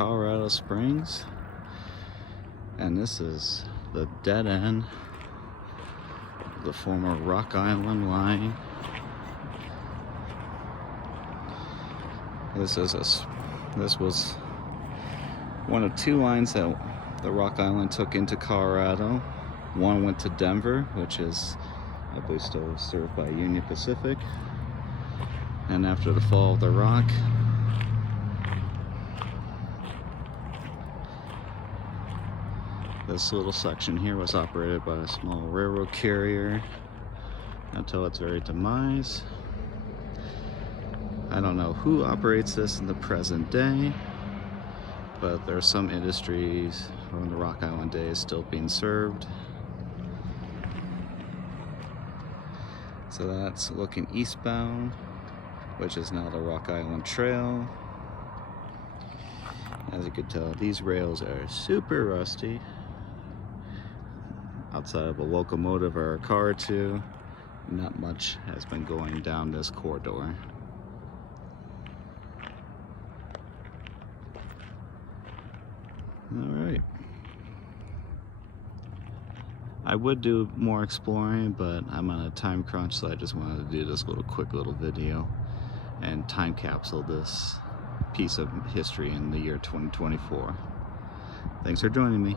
Colorado Springs, and this is the dead end of the former Rock Island line. This was one of two lines that the Rock Island took into Colorado. One went to Denver, which is, I believe, still served by Union Pacific. And after the fall of the Rock, this little section here was operated by a small railroad carrier until its very demise. I don't know who operates this in the present day, but there are some industries from the Rock Island days still being served. So that's looking eastbound, which is now the Rock Island Trail. As you can tell, these rails are super rusty. Outside of a locomotive or a car or two, not much has been going down this corridor. Alright. I would do more exploring, but I'm on a time crunch, so I just wanted to do this quick little video and time capsule this piece of history in the year 2024. Thanks for joining me.